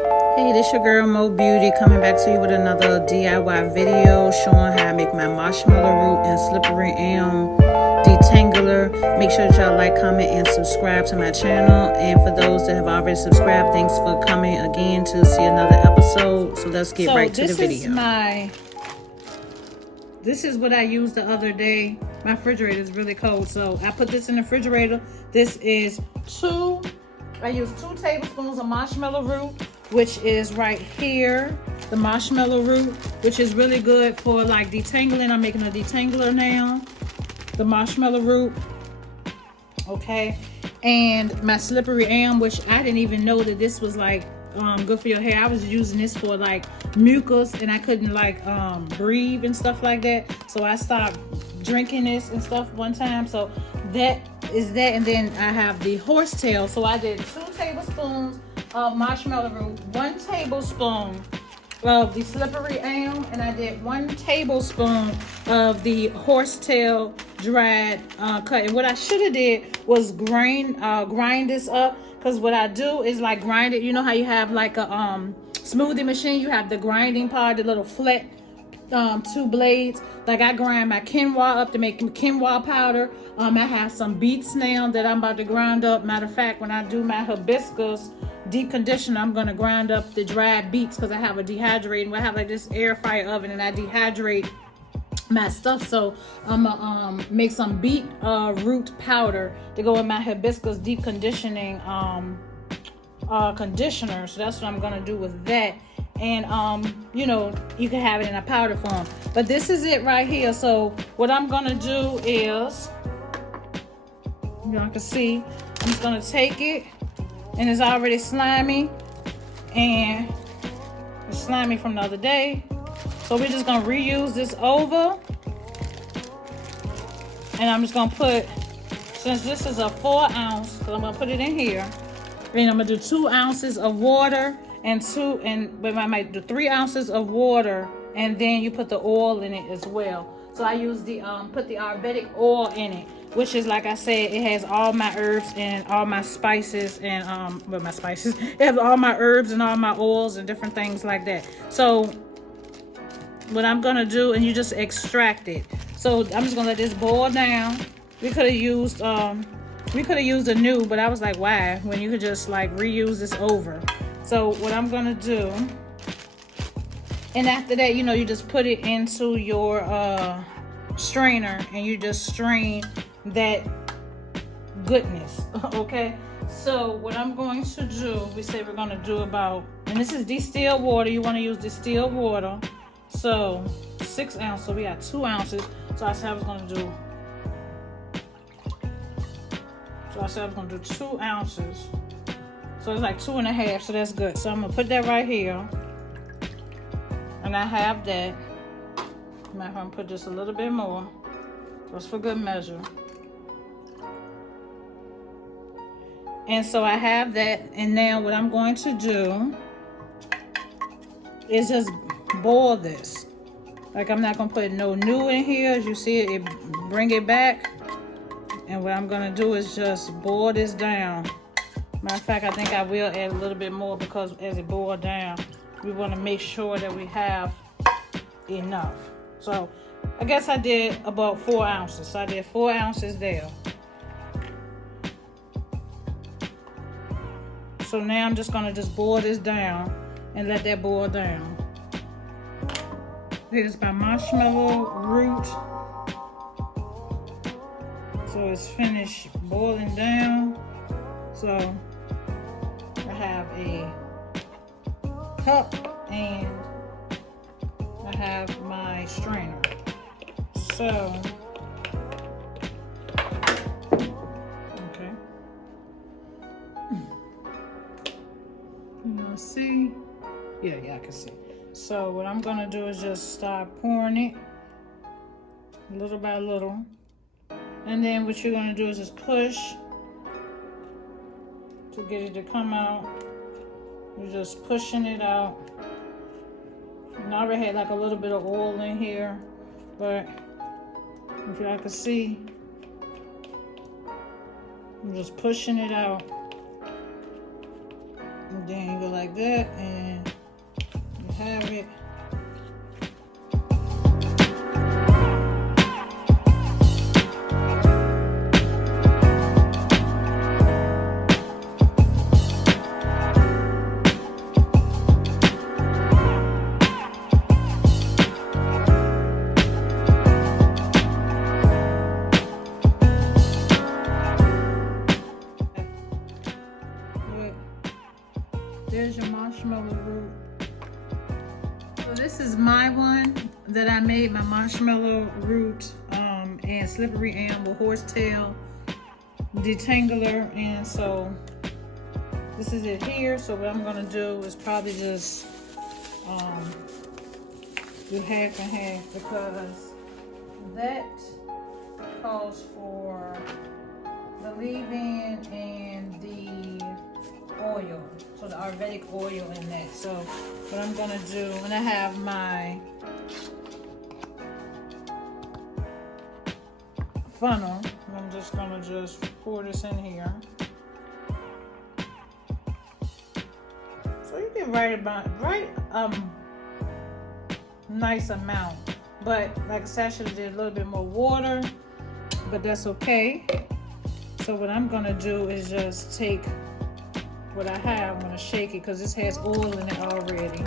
Hey, this your girl Mo Beauty coming back to you with another DIY video showing how I make my marshmallow root and slippery elm detangler. Make sure that y'all like, comment, and subscribe to my channel. And for those that have already subscribed, thanks for coming again to see another episode. So let's get right to the video. This is what I used the other day. My refrigerator is really cold, so I put this in the refrigerator. This is I use 2 tablespoons of marshmallow root, which is right here. The marshmallow root, which is really good for like detangling. I'm making a detangler now. The marshmallow root, okay. And my slippery elm, which I didn't even know that this was like good for your hair. I was using this for like mucus, and I couldn't like breathe and stuff like that. So I stopped drinking this and stuff one time. So that is that. And then I have the horsetail. So I did 2 tablespoons of marshmallow root, 1 tablespoon of the slippery elm, and I did 1 tablespoon of the horsetail dried cut. And what I should have did was grind this up, because what I do is like grind it. You know how you have like a smoothie machine, you have the grinding part, the little flat 2 blades. Like I grind my quinoa up to make quinoa powder. I have some beets now that I'm about to grind up. Matter of fact, when I do my hibiscus deep conditioner, I'm gonna grind up the dried beets, because I have a dehydrating. I have like this air fryer oven, and I dehydrate my stuff. So I'm gonna make some beet root powder to go in my hibiscus deep conditioning conditioner. So that's what I'm gonna do with that. And you know, you can have it in a powder form, but this is it right here. So what I'm gonna do is, y'all can see, I'm just gonna take it, and it's already slimy, and it's slimy from the other day. So we're just gonna reuse this over, and I'm just gonna put, since this is a 4 ounce, because I'm gonna put it in here, and I'm gonna do 2 ounces of water and I might do 3 ounces of water, and then you put the oil in it as well. So I use the put the Aryuvedic oil in it, which is, like I said, it has all my herbs and all my spices and it has all my herbs and all my oils and different things like that. So what I'm gonna do, and you just extract it. So I'm just gonna let this boil down. We could have used a new, but I was like, why, when you could just like reuse this over. So what I'm gonna do, and after that, you know, you just put it into your strainer, and you just strain that goodness. Okay, so what I'm going to do, we say we're gonna do about, and this is distilled water. You want to use distilled water. So 6 ounces, so we got 2 ounces. So I said I was gonna do 2 ounces. So it's like 2.5, so that's good. So I'm gonna put that right here. And I have that. I'm gonna put just a little bit more, just for good measure. And so I have that, and now what I'm going to do is just boil this. Like, I'm not gonna put no new in here. As you see it, bring it back. And what I'm gonna do is just boil this down. Matter of fact, I think I will add a little bit more, because as it boils down, we want to make sure that we have enough. So I guess I did about 4 ounces. So I did 4 ounces there. So now I'm just gonna just boil this down and let that boil down. Here's my marshmallow root. So it's finished boiling down. So I have a cup, and I have my strainer. So, okay. You wanna see? Yeah, I can see. So what I'm gonna do is just start pouring it little by little. And then what you're gonna do is just push to get it to come out. You're just pushing it out. And I already had like a little bit of oil in here, but if y'all can see, I'm just pushing it out. And then you go like that, and marshmallow root. So this is my one that I made, my marshmallow root and slippery elm with horsetail, detangler, and so this is it here. So what I'm gonna do is probably just do half and half, because that calls for the leave-in and the oil, so the Aryuvedic oil in that. So what I'm gonna do, and I have my funnel, and I'm just gonna pour this in here. So you can write nice amount, but like I said, I should have did a little bit more water, but that's okay. So what I'm gonna do is just take what I have, I'm gonna shake it because this has oil in it already.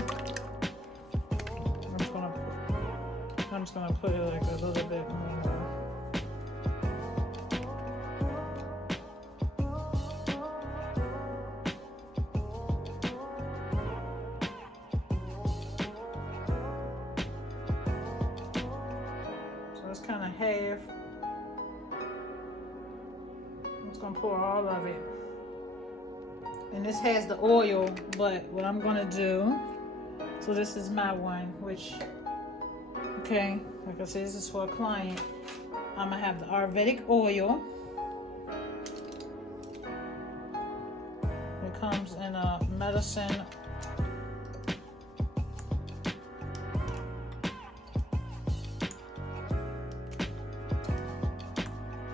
I'm just gonna put it like a little bit more. So it's kind of half. I'm just gonna pour all of it. And this has the oil, but what I'm gonna do, so this is my one, which, okay, like I said, this is for a client. I'm gonna have the Aryuvedic oil. It comes in a medicine.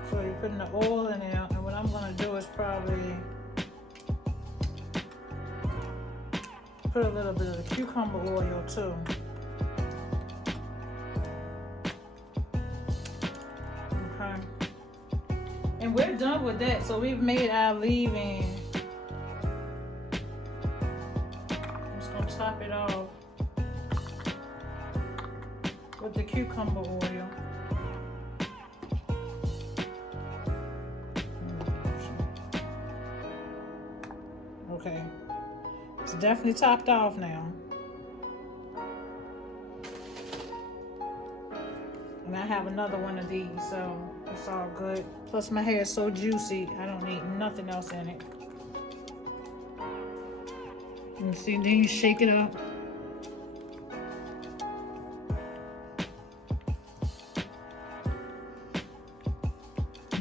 So you're putting the oil in there, and what I'm gonna do is probably put a little bit of the cucumber oil too. Okay. And we're done with that. So we've made our leave-in. I'm just gonna top it off with the cucumber oil. Okay. It's definitely topped off now. And I have another one of these, so it's all good. Plus my hair is so juicy, I don't need nothing else in it. And see, then you shake it up.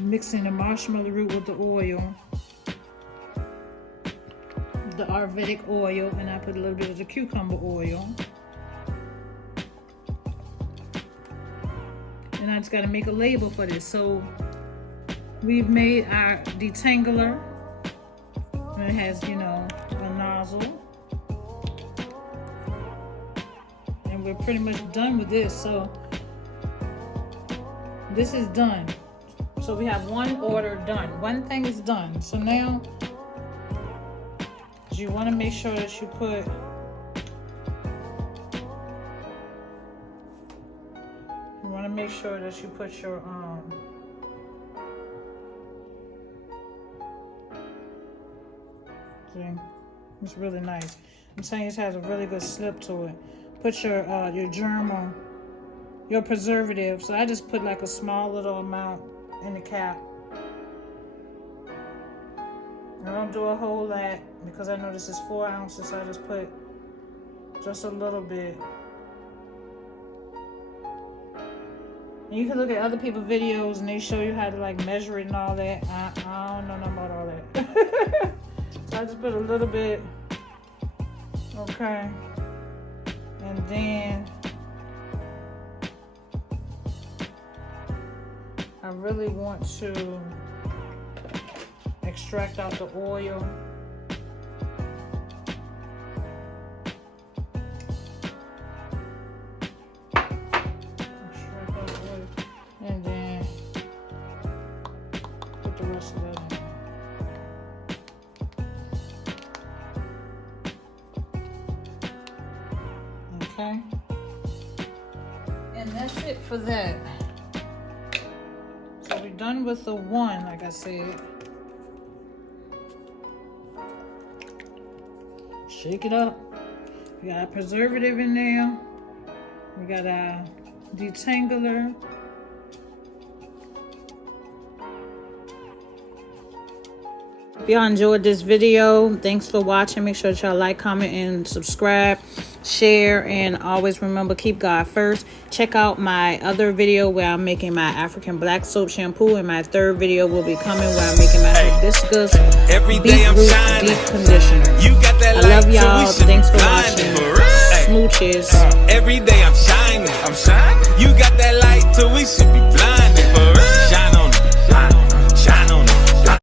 Mixing the marshmallow root with the oil. The Aryuvedic oil, and I put a little bit of the cucumber oil. And I just got to make a label for this. So we've made our detangler, and it has, you know, a nozzle, and we're pretty much done with this. So this is done. So we have one order done. One thing is done. So now you want to make sure that you put your see, it's really nice. I'm saying this has a really good slip to it. Put your germ, your preservative. So I just put like a small little amount in the cap. I don't do a whole lot because I know this is 4 ounces, so I just put just a little bit. And you can look at other people's videos and they show you how to like measure it and all that. I don't know nothing about all that. So I just put a little bit. Okay. And then I really want to extract out the oil. Extract out the oil. And then put the rest of that in. Okay. And that's it for that. So we're done with the one, like I said. Shake it up. We got a preservative in there. We got a detangler. If y'all enjoyed this video, thanks for watching. Make sure that y'all like, comment, and subscribe, share, and always remember, keep God first. Check out my other video where I'm making my African black soap shampoo, and my third video will be coming where I'm making my hibiscus beetroot deep conditioner. You got that I love y'all. Thanks for watching. Smooches. Every day I'm shining. You got that light till we should